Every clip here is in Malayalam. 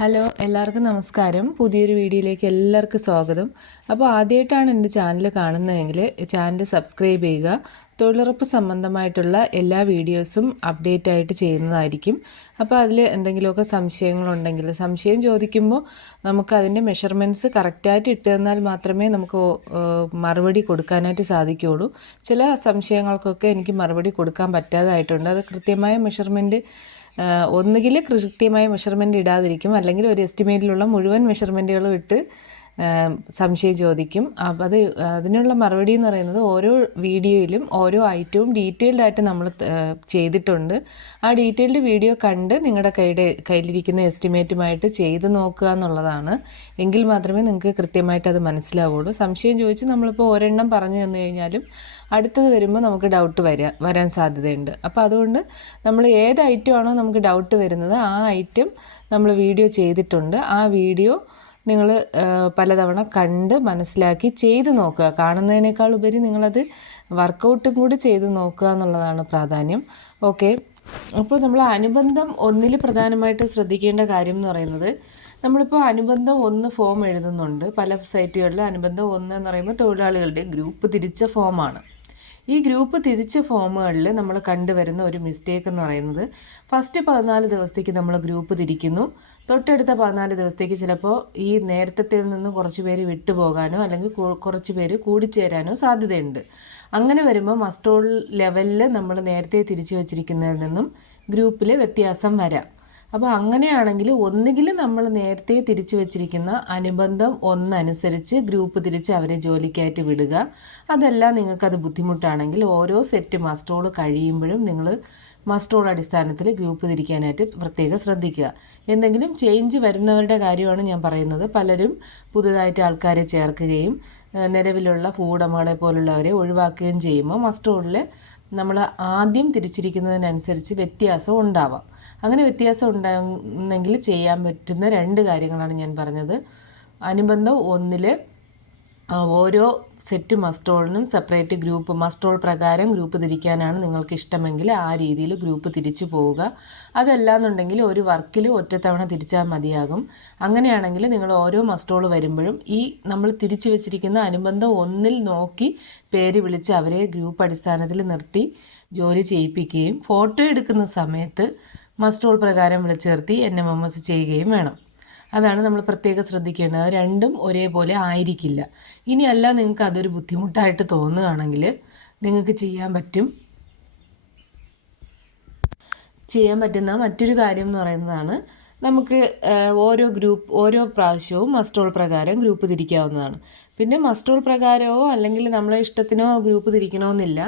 ഹലോ എല്ലാവർക്കും നമസ്കാരം. പുതിയൊരു വീഡിയോയിലേക്ക് എല്ലാവർക്കും സ്വാഗതം. അപ്പോൾ ആദ്യമായിട്ടാണ് എന്റെ ചാനൽ കാണുന്നതെങ്കിൽ ചാനൽ സബ്സ്ക്രൈബ് ചെയ്യുക. തൊഴിലുറപ്പ് സംബന്ധമായിട്ടുള്ള എല്ലാ വീഡിയോസും അപ്ഡേറ്റ് ആയിട്ട് ചെയ്യുന്നതായിരിക്കും. അപ്പോൾ അതിൽ എന്തെങ്കിലുമൊക്കെ സംശയങ്ങളുണ്ടെങ്കിൽ സംശയം ചോദിക്കുമ്പോൾ നമുക്ക് അതിന്റെ മെഷർമെന്റ്സ് കറക്റ്റായിട്ട് ഇട്ട് തന്നാൽ മാത്രമേ നമുക്ക് മറുപടി കൊടുക്കാനായിട്ട് സാധിക്കുകയുള്ളൂ. ചില സംശയങ്ങൾക്കൊക്കെ എനിക്ക് മറുപടി കൊടുക്കാൻ പറ്റാതായിട്ടുണ്ട്. അത് കൃത്യമായ മെഷർമെന്റ് ഒന്നുകിൽ കൃത്യമായ മെഷർമെന്റ് ഇടാതിരിക്കും. അല്ലെങ്കിൽ ഒരു എസ്റ്റിമേറ്റിലുള്ള മുഴുവൻ മെഷർമെന്റുകളും ഇട്ട് സംശയം ചോദിക്കും. അപ്പം അത് അതിനുള്ള മറുപടി എന്ന് പറയുന്നത് ഓരോ വീഡിയോയിലും ഓരോ ഐറ്റവും ഡീറ്റെയിൽഡ് ആയിട്ട് നമ്മൾ ചെയ്തിട്ടുണ്ട്. ആ ഡീറ്റെയിൽഡ് വീഡിയോ കണ്ട് നിങ്ങളുടെ കയ്യുടെ കയ്യിലിരിക്കുന്ന എസ്റ്റിമേറ്റുമായിട്ട് ചെയ്ത് നോക്കുക എന്നുള്ളതാണ്. എങ്കിൽ മാത്രമേ നിങ്ങൾക്ക് കൃത്യമായിട്ട് അത് മനസ്സിലാവുള്ളൂ. സംശയം ചോദിച്ച് നമ്മളിപ്പോൾ ഒരെണ്ണം പറഞ്ഞു തന്നു കഴിഞ്ഞാലും അടുത്തത് വരുമ്പോൾ നമുക്ക് ഡൗട്ട് വരാ വരാൻ സാധ്യതയുണ്ട്. അപ്പോൾ അതുകൊണ്ട് നമ്മൾ ഏത് ഐറ്റം ആണോ നമുക്ക് ഡൗട്ട് വരുന്നത് ആ ഐറ്റം നമ്മൾ വീഡിയോ ചെയ്തിട്ടുണ്ട്. ആ വീഡിയോ നിങ്ങൾ പലതവണ കണ്ട് മനസ്സിലാക്കി ചെയ്ത് നോക്കുക. കാണുന്നതിനേക്കാൾ ഉപരി നിങ്ങളത് വർക്കൗട്ടും കൂടി ചെയ്ത് നോക്കുക എന്നുള്ളതാണ് പ്രാധാന്യം. ഓക്കെ. അപ്പോൾ നമ്മൾ അനുബന്ധം ഒന്നിൽ പ്രധാനമായിട്ട് ശ്രദ്ധിക്കേണ്ട കാര്യം എന്ന് പറയുന്നത് നമ്മളിപ്പോൾ അനുബന്ധം ഒന്ന് ഫോം എഴുതുന്നുണ്ട്. പല സൈറ്റുകളിലും അനുബന്ധം ഒന്ന് എന്ന് പറയുമ്പോൾ തൊഴിലാളികളുടെ ഗ്രൂപ്പ് തിരിച്ച ഫോമാണ്. ഈ ഗ്രൂപ്പ് തിരിച്ച ഫോമുകളിൽ നമ്മൾ കണ്ടുവരുന്ന ഒരു മിസ്റ്റേക്ക് എന്ന് പറയുന്നത് ഫസ്റ്റ് പതിനാല് ദിവസത്തേക്ക് നമ്മൾ ഗ്രൂപ്പ് തിരിക്കുന്നു. തൊട്ടടുത്ത പതിനാല് ദിവസത്തേക്ക് ചിലപ്പോൾ ഈ നേരത്തെ നിന്ന് കുറച്ച് പേര് വിട്ടുപോകാനോ അല്ലെങ്കിൽ കുറച്ച് പേര് കൂടിച്ചേരാനോ സാധ്യതയുണ്ട്. അങ്ങനെ വരുമ്പോൾ മസ്റ്റോൾ ലെവലിൽ നമ്മൾ നേരത്തെ തിരിച്ചു വച്ചിരിക്കുന്നതിൽ നിന്നും ഗ്രൂപ്പിൽ വ്യത്യാസം വരാം. അപ്പോൾ അങ്ങനെയാണെങ്കിൽ ഒന്നുകിൽ നമ്മൾ നേരത്തെ തിരിച്ചു വച്ചിരിക്കുന്ന അനുബന്ധം ഒന്നനുസരിച്ച് ഗ്രൂപ്പ് തിരിച്ച് അവരെ ജോലിക്കായിട്ട് വിടുക. അതല്ല നിങ്ങൾക്കത് ബുദ്ധിമുട്ടാണെങ്കിൽ ഓരോ സെറ്റ് മസ്റ്റോൾ കഴിയുമ്പോഴും നിങ്ങൾ മസ്റ്റോൾ അടിസ്ഥാനത്തിൽ ഗ്രൂപ്പ് തിരിക്കാനായിട്ട് പ്രത്യേകം ശ്രദ്ധിക്കുക. എന്തെങ്കിലും ചേഞ്ച് വരുന്നവരുടെ കാര്യമാണ് ഞാൻ പറയുന്നത്. പലരും പുതുതായിട്ട് ആൾക്കാരെ ചേർക്കുകയും നിലവിലുള്ള ഭൂവുടമകളെ പോലുള്ളവരെ ഒഴിവാക്കുകയും ചെയ്യുമ്പോൾ മസ്റ്റോളിൽ നമ്മൾ ആദ്യം തിരിച്ചിരിക്കുന്നതിനനുസരിച്ച് വ്യത്യാസം ഉണ്ടാവാം. അങ്ങനെ വ്യത്യാസം ഉണ്ടാകുന്നെങ്കിൽ ചെയ്യാൻ പറ്റുന്ന രണ്ട് കാര്യങ്ങളാണ് ഞാൻ പറഞ്ഞത്. അനുബന്ധം ഒന്നിൽ ഓരോ സെറ്റ് മസ്റ്റോളിനും സെപ്പറേറ്റ് ഗ്രൂപ്പ് മസ്റ്റോൾ പ്രകാരം ഗ്രൂപ്പ് തിരിക്കാനാണ് നിങ്ങൾക്ക് ഇഷ്ടമെങ്കിൽ ആ രീതിയിൽ ഗ്രൂപ്പ് തിരിച്ചു പോവുക. അതല്ലാന്നുണ്ടെങ്കിൽ ഒരു വർക്കിൽ ഒറ്റത്തവണ തിരിച്ചാൽ മതിയാകും. അങ്ങനെയാണെങ്കിൽ നിങ്ങൾ ഓരോ മസ്റ്റോൾ വരുമ്പോഴും ഈ നമ്മൾ തിരിച്ചു വെച്ചിരിക്കുന്ന അനുബന്ധം ഒന്നിൽ നോക്കി പേര് വിളിച്ച് അവരെ ഗ്രൂപ്പ് അടിസ്ഥാനത്തിൽ നിർത്തി ജോലി ചെയ്യിപ്പിക്കുകയും ഫോട്ടോ എടുക്കുന്ന സമയത്ത് മസ്റ്റോൾ പ്രകാരം വിളിച്ചു നിർത്തി എൻ എം എം എസ് ചെയ്യുകയും വേണം. അതാണ് നമ്മൾ പ്രത്യേകം ശ്രദ്ധിക്കേണ്ടത്. രണ്ടും ഒരേപോലെ ആയിരിക്കില്ല. ഇനിയല്ല നിങ്ങൾക്ക് അതൊരു ബുദ്ധിമുട്ടായിട്ട് തോന്നുകയാണെങ്കിൽ നിങ്ങൾക്ക് ചെയ്യാൻ പറ്റും. ചെയ്യാൻ പറ്റുന്ന മറ്റൊരു കാര്യം എന്ന് പറയുന്നതാണ് നമുക്ക് ഓരോ ഗ്രൂപ്പ് ഓരോ പ്രാവശ്യവും മസ്റ്റോൾ പ്രകാരം ഗ്രൂപ്പ് തിരിക്കാവുന്നതാണ്. പിന്നെ മസ്റ്റോൾ പ്രകാരമോ അല്ലെങ്കിൽ നമ്മളെ ഇഷ്ടത്തിനോ ഗ്രൂപ്പ് തിരിക്കണമെന്നില്ല.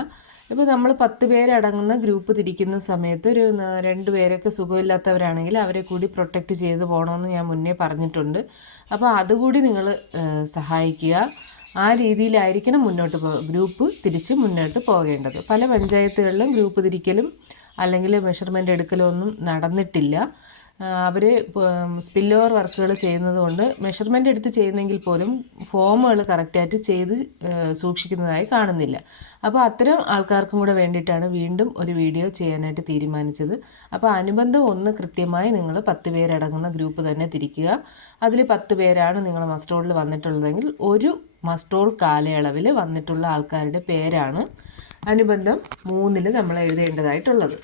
ഇപ്പോൾ നമ്മൾ പത്ത് പേരടങ്ങുന്ന ഗ്രൂപ്പ് തിരിക്കുന്ന സമയത്ത് ഒരു രണ്ട് പേരൊക്കെ സുഖമില്ലാത്തവരാണെങ്കിൽ അവരെ കൂടി പ്രൊട്ടക്റ്റ് ചെയ്ത് പോകണമെന്ന് ഞാൻ മുന്നേ പറഞ്ഞിട്ടുണ്ട്. അപ്പോൾ അതുകൂടി നിങ്ങൾ സഹായിക്കുക. ആ രീതിയിലായിരിക്കണം മുന്നോട്ട് പോ ഗ്രൂപ്പ് തിരിച്ച് മുന്നോട്ട് പോകേണ്ടത്. പല പഞ്ചായത്തുകളിലും ഗ്രൂപ്പ് തിരിക്കലും അല്ലെങ്കിൽ മെഷർമെന്റ് എടുക്കലും ഒന്നും നടന്നിട്ടില്ല. അവർ സ്പിൽ ഓവർ വർക്കുകൾ ചെയ്യുന്നത് കൊണ്ട് മെഷർമെന്റ് എടുത്ത് ചെയ്യുന്നെങ്കിൽ പോലും ഫോമുകൾ കറക്റ്റായിട്ട് ചെയ്ത് സൂക്ഷിക്കുന്നതായി കാണുന്നില്ല. അപ്പോൾ അത്തരം ആൾക്കാർക്കും കൂടെ വേണ്ടിയിട്ടാണ് വീണ്ടും ഒരു വീഡിയോ ചെയ്യാനായിട്ട് തീരുമാനിച്ചത്. അപ്പോൾ അനുബന്ധം ഒന്ന് കൃത്യമായി നിങ്ങൾ പത്ത് പേരടങ്ങുന്ന ഗ്രൂപ്പ് തന്നെ തിരിക്കുക. അതിൽ പത്ത് പേരാണ് നിങ്ങൾ മസ്റ്റോളിൽ വന്നിട്ടുള്ളതെങ്കിൽ ഒരു മസ്റ്റോൾ കാലയളവിൽ വന്നിട്ടുള്ള ആൾക്കാരുടെ പേരാണ് അനുബന്ധം മൂന്നിൽ നമ്മൾ എഴുതേണ്ടതായിട്ടുള്ളത്.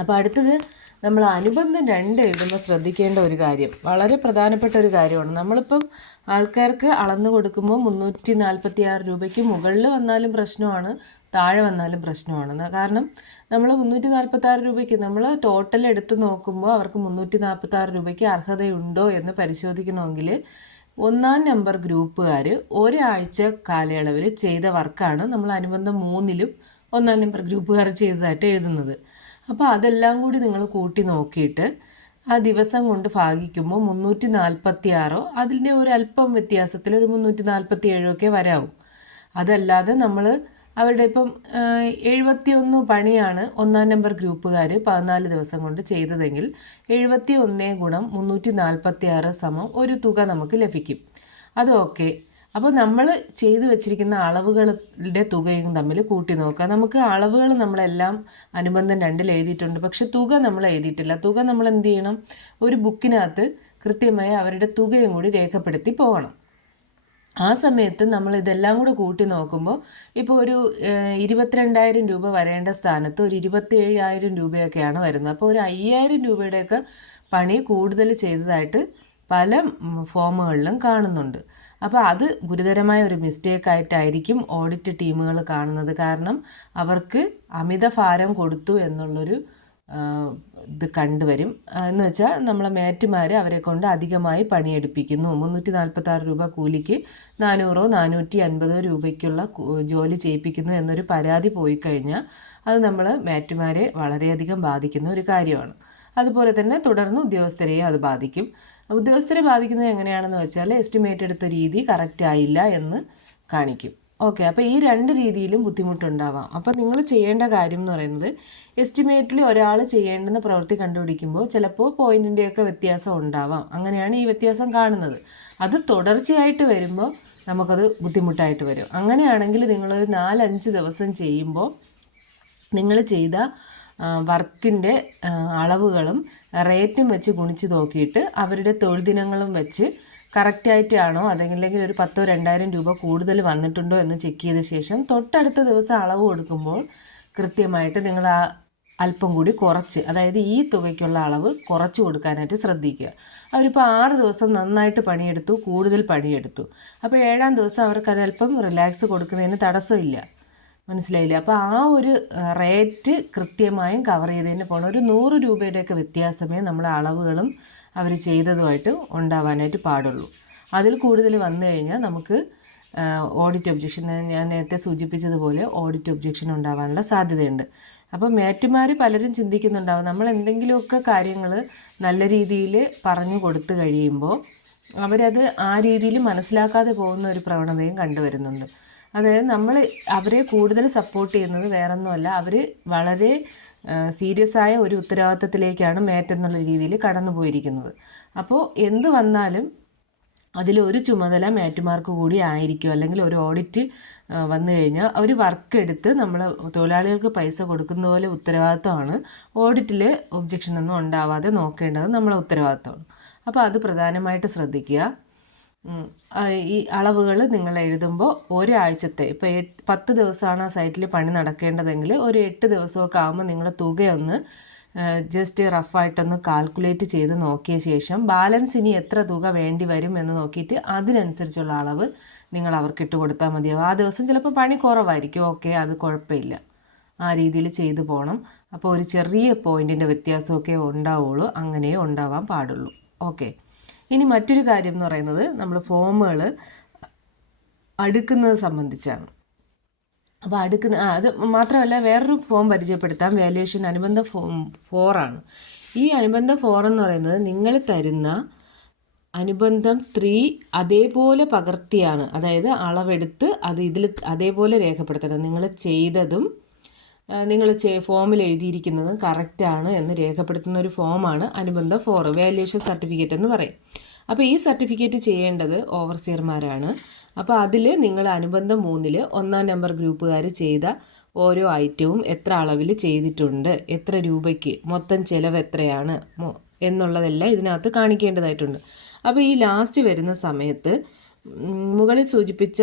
അപ്പോൾ അടുത്തത് നമ്മൾ അനുബന്ധം രണ്ട് എഴുതുമ്പോൾ ശ്രദ്ധിക്കേണ്ട ഒരു കാര്യം. വളരെ പ്രധാനപ്പെട്ട ഒരു കാര്യമാണ്. നമ്മളിപ്പം ആൾക്കാർക്ക് അളന്നു കൊടുക്കുമ്പോൾ മുന്നൂറ്റി നാൽപ്പത്തി ആറ് രൂപയ്ക്ക് മുകളിൽ വന്നാലും പ്രശ്നമാണ് താഴെ വന്നാലും പ്രശ്നമാണ്. കാരണം നമ്മൾ മുന്നൂറ്റി നാൽപ്പത്തി ആറ് രൂപയ്ക്ക് നമ്മൾ ടോട്ടൽ എടുത്ത് നോക്കുമ്പോൾ അവർക്ക് മുന്നൂറ്റി നാൽപ്പത്തി ആറ് രൂപയ്ക്ക് അർഹതയുണ്ടോ എന്ന് പരിശോധിക്കണമെങ്കിൽ ഒന്നാം നമ്പർ ഗ്രൂപ്പുകാർ ഒരാഴ്ച കാലയളവിൽ ചെയ്ത വർക്കാണ് നമ്മൾ അനുബന്ധം മൂന്നിലും ഒന്നാം നമ്പർ ഗ്രൂപ്പുകാർ ചെയ്തതായിട്ട് എഴുതുന്നത്. അപ്പോൾ അതെല്ലാം കൂടി നിങ്ങൾ കൂട്ടി നോക്കിയിട്ട് ആ ദിവസം കൊണ്ട് ഭാഗിക്കുമ്പോൾ മുന്നൂറ്റി നാൽപ്പത്തി ആറോ അതിന്റെ ഒരു അല്പം വ്യത്യാസത്തിൽ ഒരു മുന്നൂറ്റി നാൽപ്പത്തി ഏഴോ ഒക്കെ വരാവും. അതല്ലാതെ നമ്മൾ അവരുടെ ഇപ്പം എഴുപത്തി ഒന്ന് പണിയാണ് ഒന്നാം നമ്പർ ഗ്രൂപ്പുകാർ പതിനാല് ദിവസം കൊണ്ട് ചെയ്തതെങ്കിൽ എഴുപത്തി ഒന്നേ ഗുണം മുന്നൂറ്റി നാൽപ്പത്തി ആറ് സമം ഒരു തുക നമുക്ക് ലഭിക്കും. അത് ഓക്കെ. അപ്പോൾ നമ്മൾ ചെയ്തു വെച്ചിരിക്കുന്ന അളവുകളുടെ തുകയും തമ്മിൽ കൂട്ടി നോക്കുക. നമുക്ക് അളവുകൾ നമ്മളെല്ലാം അനുബന്ധം രണ്ടിൽ എഴുതിയിട്ടുണ്ട്. പക്ഷെ തുക നമ്മൾ എഴുതിയിട്ടില്ല. തുക നമ്മൾ എന്ത് ചെയ്യണം? ഒരു ബുക്കിനകത്ത് കൃത്യമായി അവരുടെ തുകയും കൂടി രേഖപ്പെടുത്തി പോകണം. ആ സമയത്ത് നമ്മൾ ഇതെല്ലാം കൂടി കൂട്ടി നോക്കുമ്പോൾ ഇപ്പോൾ ഒരു ഇരുപത്തിരണ്ടായിരം രൂപ വരേണ്ട സ്ഥാനത്ത് ഒരു ഇരുപത്തിയേഴായിരം രൂപയൊക്കെയാണ് വരുന്നത്. അപ്പോൾ ഒരു അയ്യായിരം രൂപയുടെയൊക്കെ പണി കൂടുതൽ ചെയ്തതായിട്ട് പല ഫോമുകളിലും കാണുന്നുണ്ട്. അപ്പോൾ അത് ഗുരുതരമായ ഒരു മിസ്റ്റേക്ക് ആയിട്ടായിരിക്കും ഓഡിറ്റ് ടീമുകൾ കാണുന്നത്. കാരണം അവർക്ക് അമിത ഭാരം കൊടുത്തു എന്നുള്ളൊരു ഇത് കണ്ടുവരും. എന്ന് വെച്ചാൽ നമ്മളെ മേറ്റുമാർ അവരെ കൊണ്ട് അധികമായി പണിയെടുപ്പിക്കുന്നു. മുന്നൂറ്റി നാൽപ്പത്തി ആറ് രൂപ കൂലിക്ക് നാനൂറോ നാനൂറ്റി അൻപതോ രൂപയ്ക്കുള്ള ജോലി ചെയ്യിപ്പിക്കുന്നു എന്നൊരു പരാതി പോയി കഴിഞ്ഞാൽ അത് നമ്മൾ മേറ്റുമാരെ വളരെയധികം ബാധിക്കുന്ന ഒരു കാര്യമാണ്. അതുപോലെ തന്നെ തുടർന്ന് ഉദ്യോഗസ്ഥരെയും അത് ബാധിക്കും. ഉദ്യോഗസ്ഥരെ ബാധിക്കുന്നത് എങ്ങനെയാണെന്ന് വെച്ചാൽ എസ്റ്റിമേറ്റ് എടുത്ത രീതി കറക്റ്റ് ആയില്ല എന്ന് കാണിക്കും. ഓക്കെ അപ്പോൾ ഈ രണ്ട് രീതിയിലും ബുദ്ധിമുട്ടുണ്ടാവാം. അപ്പോൾ നിങ്ങൾ ചെയ്യേണ്ട കാര്യം എന്ന് പറയുന്നത് എസ്റ്റിമേറ്റിൽ ഒരാൾ ചെയ്യേണ്ടുന്ന പ്രവൃത്തി കണ്ടുപിടിക്കുമ്പോൾ ചിലപ്പോൾ പോയിന്റിന്റെയൊക്കെ വ്യത്യാസം ഉണ്ടാവാം. അങ്ങനെയാണ് ഈ വ്യത്യാസം കാണുന്നത്. അത് തുടർച്ചയായിട്ട് വരുമ്പോൾ നമുക്കത് ബുദ്ധിമുട്ടായിട്ട് വരും. അങ്ങനെയാണെങ്കിൽ നിങ്ങളൊരു നാലഞ്ച് ദിവസം ചെയ്യുമ്പോൾ നിങ്ങൾ ചെയ്ത വർക്കിന്റെ അളവുകളും റേറ്റും വെച്ച് ഗുണിച്ച് നോക്കിയിട്ട് അവരുടെ തൊഴിൽ ദിനങ്ങളും വെച്ച് കറക്റ്റായിട്ടാണോ അതല്ലെങ്കിൽ ഒരു പത്തോ രണ്ടായിരം രൂപ കൂടുതൽ വന്നിട്ടുണ്ടോ എന്ന് ചെക്ക് ചെയ്ത ശേഷം തൊട്ടടുത്ത ദിവസം അളവ് കൊടുക്കുമ്പോൾ കൃത്യമായിട്ട് നിങ്ങൾ ആ അല്പം കൂടി കുറച്ച് അതായത് ഈ തുകയ്ക്കുള്ള അളവ് കുറച്ച് കൊടുക്കാനായിട്ട് ശ്രദ്ധിക്കുക. അവരിപ്പോൾ ആറ് ദിവസം നന്നായിട്ട് പണിയെടുത്തു കൂടുതൽ പണിയെടുത്തു. അപ്പോൾ ഏഴാം ദിവസം അവർക്ക് അല്പം റിലാക്സ് കൊടുക്കുന്നതിന് തടസ്സമില്ല. മനസ്സിലായില്ലേ? അപ്പോൾ ആ ഒരു റേറ്റ് കൃത്യമായും കവർ ചെയ്തതിന് പോകണം ഒരു നൂറ് രൂപയുടെയൊക്കെ വ്യത്യാസമേ നമ്മളെ അളവുകളും അവർ ചെയ്തതുമായിട്ട് ഉണ്ടാവാനായിട്ട് പാടുള്ളൂ. അതിൽ കൂടുതൽ വന്നു കഴിഞ്ഞാൽ നമുക്ക് ഓഡിറ്റ് ഒബ്ജക്ഷൻ ഞാൻ നേരത്തെ സൂചിപ്പിച്ചതുപോലെ ഓഡിറ്റ് ഒബ്ജക്ഷൻ ഉണ്ടാവാനുള്ള സാധ്യതയുണ്ട്. അപ്പോൾ മേറ്റുമാർ പലരും ചിന്തിക്കുന്നുണ്ടാവും നമ്മൾ എന്തെങ്കിലുമൊക്കെ കാര്യങ്ങൾ നല്ല രീതിയിൽ പറഞ്ഞു കൊടുത്തു കഴിയുമ്പോൾ അവരത് ആ രീതിയിൽ മനസ്സിലാക്കാതെ പോകുന്ന ഒരു പ്രവണതയും കണ്ടുവരുന്നുണ്ട്. അതായത് നമ്മൾ അവരെ കൂടുതൽ സപ്പോർട്ട് ചെയ്യുന്നത് വേറൊന്നുമല്ല. അവർ വളരെ സീരിയസ് ആയ ഒരു ഉത്തരവാദിത്തത്തിലേക്കാണ് മേറ്റെന്നുള്ള രീതിയിൽ കടന്നു പോയിരിക്കുന്നത്. അപ്പോൾ എന്ത് വന്നാലും അതിലൊരു ചുമതല മേറ്റുമാർക്ക് കൂടി ആയിരിക്കും. അല്ലെങ്കിൽ ഒരു ഓഡിറ്റ് വന്നു കഴിഞ്ഞാൽ ഒരു വർക്ക് എടുത്ത് നമ്മൾ തൊഴിലാളികൾക്ക് പൈസ കൊടുക്കുന്ന പോലെ ഉത്തരവാദിത്തമാണ് ഓഡിറ്റിൽ ഒബ്ജക്ഷൻ ഒന്നും ഉണ്ടാവാതെ നോക്കേണ്ടത് നമ്മളെ ഉത്തരവാദിത്തമാണ് അപ്പോൾ അത് പ്രധാനമായിട്ട് ശ്രദ്ധിക്കുക. ഈ അളവുകൾ നിങ്ങൾ എഴുതുമ്പോൾ ഒരാഴ്ചത്തെ ഇപ്പോൾ പത്ത് ദിവസമാണ് ആ സൈറ്റിൽ പണി നടക്കേണ്ടതെങ്കിൽ ഒരു എട്ട് ദിവസമൊക്കെ ആകുമ്പോൾ നിങ്ങൾ തുകയൊന്ന് ജസ്റ്റ് റഫായിട്ടൊന്ന് കാൽക്കുലേറ്റ് ചെയ്ത് നോക്കിയ ശേഷം ബാലൻസ് ഇനി എത്ര തുക വേണ്ടി വരും എന്ന് നോക്കിയിട്ട് അതിനനുസരിച്ചുള്ള അളവ് നിങ്ങൾ അവർക്ക് ഇട്ട് കൊടുത്താൽ മതിയാവും. ആ ദിവസം ചിലപ്പോൾ പണി കുറവായിരിക്കും. ഓക്കെ അത് കുഴപ്പമില്ല. ആ രീതിയിൽ ചെയ്തു പോകണം അപ്പോൾ ഒരു ചെറിയ പോയിന്റിന്റെ വ്യത്യാസമൊക്കെ ഉണ്ടാവുള്ളൂ. അങ്ങനെയേ ഉണ്ടാവാൻ പാടുള്ളൂ. ഓക്കെ. ഇനി മറ്റൊരു കാര്യം എന്ന് പറയുന്നത് നമ്മൾ ഫോമുകൾ അടുക്കുന്നത് സംബന്ധിച്ചാണ്. അപ്പോൾ അടുക്കുന്ന അത് മാത്രമല്ല വേറൊരു ഫോം പരിചയപ്പെടുത്താം. വാല്യുവേഷൻ അനുബന്ധ ഫോം ഫോറാണ് ഈ അനുബന്ധ ഫോർ എന്ന് പറയുന്നത് നിങ്ങൾ തരുന്ന അനുബന്ധം ത്രീ അതേപോലെ പകർത്തിയാണ്. അതായത് അളവെടുത്ത് അത് ഇതിൽ അതേപോലെ രേഖപ്പെടുത്തണം. നിങ്ങൾ ചെയ്തതും നിങ്ങൾ ഫോമിൽ എഴുതിയിരിക്കുന്നത് കറക്റ്റാണ് എന്ന് രേഖപ്പെടുത്തുന്ന ഒരു ഫോമാണ് അനുബന്ധ ഫോർ വാല്യുവേഷൻ സർട്ടിഫിക്കറ്റ് എന്ന് പറയും. അപ്പോൾ ഈ സർട്ടിഫിക്കറ്റ് ചെയ്യേണ്ടത് ഓവർസിയർമാരാണ് അപ്പോൾ അതിൽ നിങ്ങൾ അനുബന്ധം മൂന്നിൽ ഒന്നാം നമ്പർ ഗ്രൂപ്പുകാർ ചെയ്ത ഓരോ ഐറ്റവും എത്ര അളവിൽ ചെയ്തിട്ടുണ്ട് എത്ര രൂപയ്ക്ക് മൊത്തം ചിലവ് എത്രയാണ് എന്നുള്ളതെല്ലാം ഇതിനകത്ത് കാണിക്കേണ്ടതായിട്ടുണ്ട്. അപ്പോൾ ഈ ലാസ്റ്റ് വരുന്ന സമയത്ത് മുകളിൽ സൂചിപ്പിച്ച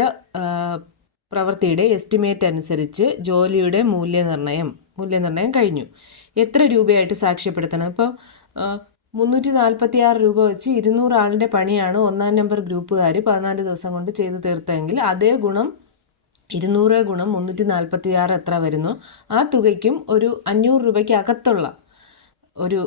പ്രവൃത്തിയുടെ എസ്റ്റിമേറ്റ് അനുസരിച്ച് ജോലിയുടെ മൂല്യനിർണയം മൂല്യനിർണയം കഴിഞ്ഞു. എത്ര രൂപയായിട്ട് സാക്ഷ്യപ്പെടുത്തണം? ഇപ്പോൾ മുന്നൂറ്റി നാൽപ്പത്തി ആറ് രൂപ വെച്ച് ഇരുന്നൂറ് ആളിന്റെ പണിയാണ് ഒന്നാം നമ്പർ ഗ്രൂപ്പുകാർ പതിനാല് ദിവസം കൊണ്ട് ചെയ്തു തീർത്തെങ്കിൽ അതേ ഗുണം ഇരുന്നൂറ് ഗുണം മുന്നൂറ്റി നാൽപ്പത്തി ആറ് എത്ര വരുന്നു? ആ തുകയ്ക്കും ഒരു അഞ്ഞൂറ് രൂപയ്ക്ക് അകത്തുള്ള ഒരു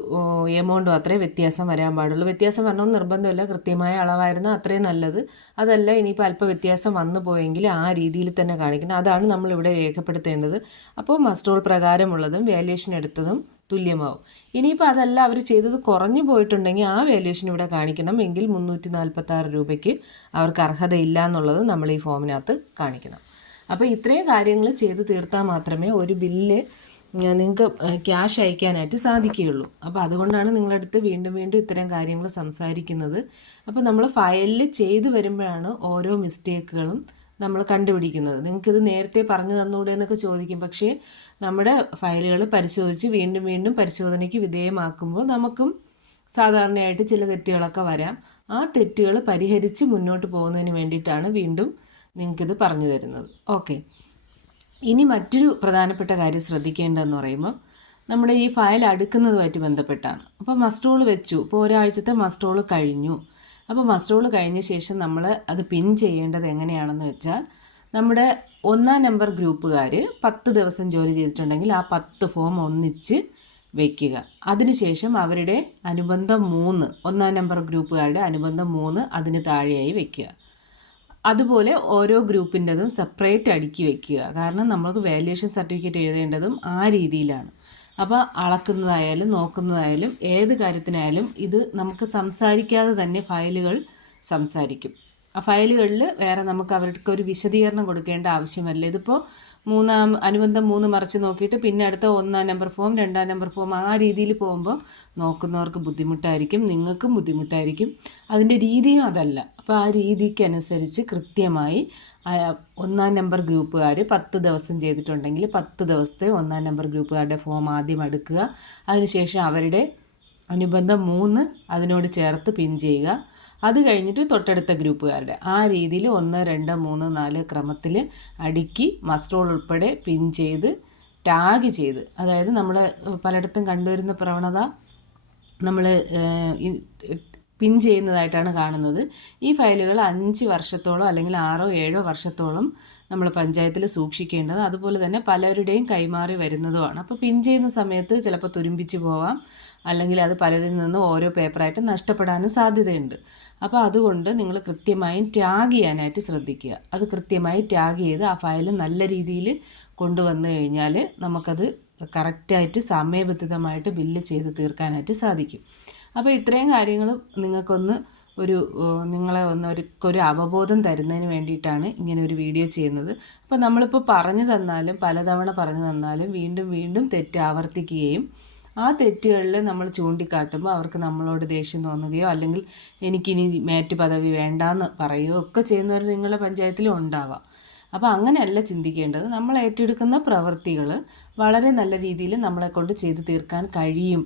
എമൗണ്ടും അത്രേ വ്യത്യാസം വരാൻ പാടുള്ളൂ. വ്യത്യാസം വരണമെന്ന് നിർബന്ധമില്ല. കൃത്യമായ അളവായിരുന്നു അത്രയും നല്ലത്. അതല്ല ഇനിയിപ്പോൾ അല്പ വ്യത്യാസം വന്നു പോയെങ്കിൽ ആ രീതിയിൽ തന്നെ കാണിക്കണം. അതാണ് നമ്മളിവിടെ രേഖപ്പെടുത്തേണ്ടത്. അപ്പോൾ മസ്റ്റോൾ പ്രകാരമുള്ളതും വാല്യുവേഷൻ എടുത്തതും തുല്യമാവും. ഇനിയിപ്പോൾ അതല്ല അവർ ചെയ്തത് കുറഞ്ഞു പോയിട്ടുണ്ടെങ്കിൽ ആ വാല്യുവേഷൻ ഇവിടെ കാണിക്കണം. എങ്കിൽ മുന്നൂറ്റി നാൽപ്പത്താറ് രൂപയ്ക്ക് അവർക്ക് അർഹതയില്ല എന്നുള്ളത് നമ്മൾ ഈ ഫോമിനകത്ത് കാണിക്കണം. അപ്പോൾ ഇത്രയും കാര്യങ്ങൾ ചെയ്ത് തീർത്താൽ മാത്രമേ ഒരു ബില്ല് നിങ്ങൾക്ക് ക്യാഷ് അയക്കാനായിട്ട് സാധിക്കുകയുള്ളൂ. അപ്പോൾ അതുകൊണ്ടാണ് നിങ്ങളുടെ അടുത്ത് വീണ്ടും വീണ്ടും ഇത്തരം കാര്യങ്ങൾ സംസാരിക്കുന്നത്. അപ്പോൾ നമ്മൾ ഫയലിൽ ചെയ്തു വരുമ്പോഴാണ് ഓരോ മിസ്റ്റേക്കുകളും നമ്മൾ കണ്ടുപിടിക്കുന്നത്. നിങ്ങൾക്കിത് നേരത്തെ പറഞ്ഞു തന്നൂടെ എന്നൊക്കെ ചോദിക്കും. പക്ഷേ നമ്മുടെ ഫയലുകൾ പരിശോധിച്ച് വീണ്ടും വീണ്ടും പരിശോധനയ്ക്ക് വിധേയമാക്കുമ്പോൾ നമുക്കും സാധാരണയായിട്ട് ചില തെറ്റുകളൊക്കെ വരാം. ആ തെറ്റുകൾ പരിഹരിച്ച് മുന്നോട്ട് പോകുന്നതിന് വേണ്ടിയിട്ടാണ് വീണ്ടും നിങ്ങൾക്കിത് പറഞ്ഞു തരുന്നത്. ഓക്കെ. ഇനി മറ്റൊരു പ്രധാനപ്പെട്ട കാര്യം ശ്രദ്ധിക്കേണ്ടതെന്ന് പറയുമ്പോൾ നമ്മുടെ ഈ ഫയൽ അടുക്കുന്നതുമായിട്ട് ബന്ധപ്പെട്ടാണ്. അപ്പോൾ മസ്റ്റോൾ വെച്ചു. ഇപ്പോൾ ഒരാഴ്ചത്തെ മസ്റ്റോൾ കഴിഞ്ഞു. അപ്പോൾ മസ്റ്റോൾ കഴിഞ്ഞ ശേഷം നമ്മൾ അത് പിൻ ചെയ്യേണ്ടത് എങ്ങനെയാണെന്ന് വെച്ചാൽ നമ്മുടെ ഒന്നാം നമ്പർ ഗ്രൂപ്പുകാർ പത്ത് ദിവസം ജോലി ചെയ്തിട്ടുണ്ടെങ്കിൽ ആ പത്ത് ഫോം ഒന്നിച്ച് വയ്ക്കുക അതിനുശേഷം അവരുടെ അനുബന്ധം മൂന്ന് ഒന്നാം നമ്പർ ഗ്രൂപ്പുകാരുടെ അനുബന്ധം മൂന്ന് അതിന് താഴെയായി വയ്ക്കുക അതുപോലെ ഓരോ ഗ്രൂപ്പിന്റെതും സെപ്പറേറ്റ് അടുക്കി വെക്കുക. കാരണം നമ്മൾക്ക് വാല്യുവേഷൻ സർട്ടിഫിക്കറ്റ് എഴുതേണ്ടതും ആ രീതിയിലാണ്. അപ്പോൾ അളക്കുന്നതായാലും നോക്കുന്നതായാലും ഏത് കാര്യത്തിനായാലും ഇത് നമുക്ക് സംസാരിക്കാതെ തന്നെ ഫയലുകൾ സംസാരിക്കും. ആ ഫയലുകളിൽ വേറെ നമുക്ക് അവർക്ക് ഒരു വിശദീകരണം കൊടുക്കേണ്ട ആവശ്യമല്ല. ഇതിപ്പോൾ മൂന്നാം അനുബന്ധം മൂന്ന് മറിച്ച് നോക്കിയിട്ട് പിന്നെ അടുത്ത ഒന്നാം നമ്പർ ഫോം രണ്ടാം നമ്പർ ഫോം ആ രീതിയിൽ പോകുമ്പോൾ നോക്കുന്നവർക്ക് ബുദ്ധിമുട്ടായിരിക്കും നിങ്ങൾക്കും ബുദ്ധിമുട്ടായിരിക്കും. അതിന്റെ രീതിയും അതല്ല. അപ്പോൾ ആ രീതിക്കനുസരിച്ച് കൃത്യമായി ഒന്നാം നമ്പർ ഗ്രൂപ്പുകാർ പത്ത് ദിവസം ചെയ്തിട്ടുണ്ടെങ്കിൽ പത്ത് ദിവസത്തെ ഒന്നാം നമ്പർ ഗ്രൂപ്പുകാരുടെ ഫോം ആദ്യം എടുക്കുക. അതിനുശേഷം അവരുടെ അനുബന്ധം മൂന്ന് അതിനോട് ചേർത്ത് പിൻ ചെയ്യുക. അത് കഴിഞ്ഞിട്ട് തൊട്ടടുത്ത ഗ്രൂപ്പുകാരുടെ. ആ രീതിയിൽ ഒന്ന് രണ്ട് മൂന്ന് നാല് ക്രമത്തിൽ അടുക്കി മസ്റ്റോൾ ഉൾപ്പെടെ പിൻ ചെയ്ത് ടാഗ് ചെയ്ത് അതായത് നമ്മൾ പലയിടത്തും കണ്ടുവരുന്ന പ്രവണത നമ്മൾ പിൻ ചെയ്യുന്നതായിട്ടാണ് കാണുന്നത്. ഈ ഫയലുകൾ അഞ്ച് വർഷത്തോളം അല്ലെങ്കിൽ ആറോ ഏഴോ വർഷത്തോളം നമ്മൾ പഞ്ചായത്തിൽ സൂക്ഷിക്കേണ്ടത്. അതുപോലെ തന്നെ പലരുടെയും കൈമാറി വരുന്നതുമാണ്. അപ്പോൾ പിൻ ചെയ്യുന്ന സമയത്ത് ചിലപ്പോൾ തുരുമ്പിച്ച് പോവാം. അല്ലെങ്കിൽ അത് പലരിൽ നിന്ന് ഓരോ പേപ്പറായിട്ട് നഷ്ടപ്പെടാനും സാധ്യതയുണ്ട്. അപ്പോൾ അതുകൊണ്ട് നിങ്ങൾ കൃത്യമായും ടാഗ് ചെയ്യാനായിട്ട് ശ്രദ്ധിക്കുക. അത് കൃത്യമായി ടാഗ് ചെയ്ത് ആ ഫയൽ നല്ല രീതിയിൽ കൊണ്ടുവന്നു കഴിഞ്ഞാൽ നമുക്കത് കറക്റ്റായിട്ട് സമയബന്ധിതമായിട്ട് ബില്ല് ചെയ്ത് തീർക്കാനായിട്ട് സാധിക്കും. അപ്പോൾ ഇത്രയും കാര്യങ്ങൾ നിങ്ങൾക്കൊന്ന് ഒരു നിങ്ങളെ ഒന്ന് ഒരു അവബോധം തരുന്നതിന് വേണ്ടിയിട്ടാണ് ഇങ്ങനെ ഒരു വീഡിയോ ചെയ്യുന്നത്. അപ്പോൾ നമ്മളിപ്പോൾ പറഞ്ഞു തന്നാലും പലതവണ പറഞ്ഞു തന്നാലും വീണ്ടും വീണ്ടും തെറ്റ് ആവർത്തിക്കുകയും ആ തെറ്റുകളിൽ നമ്മൾ ചൂണ്ടിക്കാട്ടുമ്പോൾ അവർക്ക് നമ്മളോട് ദേഷ്യം തോന്നുകയോ അല്ലെങ്കിൽ എനിക്കിനി മേറ്റ് പദവി വേണ്ടാന്ന് പറയുകയോ ഒക്കെ ചെയ്യുന്നവർ നിങ്ങളുടെ പഞ്ചായത്തിലും ഉണ്ടാവാം. അപ്പോൾ അങ്ങനെയല്ല ചിന്തിക്കേണ്ടത്. നമ്മൾ ഏറ്റെടുക്കുന്ന പ്രവൃത്തികൾ വളരെ നല്ല രീതിയിൽ നമ്മളെ കൊണ്ട് ചെയ്തു തീർക്കാൻ കഴിയും.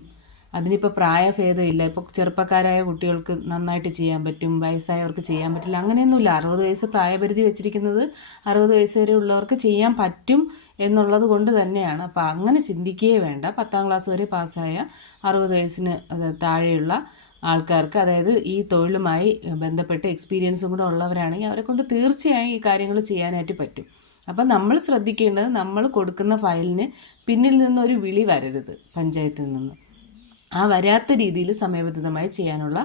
അതിനിപ്പോൾ പ്രായഭേദമില്ല ഇപ്പോൾ ചെറുപ്പക്കാരായ കുട്ടികൾക്ക് നന്നായിട്ട് ചെയ്യാൻ പറ്റും വയസ്സായവർക്ക് ചെയ്യാൻ പറ്റില്ല അങ്ങനെയൊന്നുമില്ല. അറുപത് വയസ്സ് പ്രായപരിധി വെച്ചിരിക്കുന്നത് അറുപത് വയസ്സ് വരെ ഉള്ളവർക്ക് ചെയ്യാൻ പറ്റും എന്നുള്ളത് കൊണ്ട് തന്നെയാണ്. അപ്പോൾ അങ്ങനെ ചിന്തിക്കുകയേ വേണ്ട. പത്താം ക്ലാസ് വരെ പാസ്സായ അറുപത് വയസ്സിന് താഴെയുള്ള ആൾക്കാർക്ക് അതായത് ഈ തൊഴിലുമായി ബന്ധപ്പെട്ട് എക്സ്പീരിയൻസും കൂടെ ഉള്ളവരാണെങ്കിൽ അവരെ കൊണ്ട് തീർച്ചയായും ഈ കാര്യങ്ങൾ ചെയ്യാനായിട്ട് പറ്റും. അപ്പം നമ്മൾ ശ്രദ്ധിക്കേണ്ടത് നമ്മൾ കൊടുക്കുന്ന ഫയലിന് പിന്നിൽ നിന്നൊരു വിളി വരരുത് പഞ്ചായത്തിൽ നിന്ന്. ആ വരാത്ത രീതിയിൽ സമയബന്ധിതമായി ചെയ്യാനുള്ള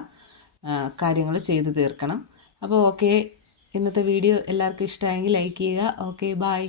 കാര്യങ്ങൾ ചെയ്തു തീർക്കണം. അപ്പോൾ ഓക്കെ. ഇന്നത്തെ വീഡിയോ എല്ലാവർക്കും ഇഷ്ടമായെങ്കിൽ ലൈക്ക് ചെയ്യുക. Okay bye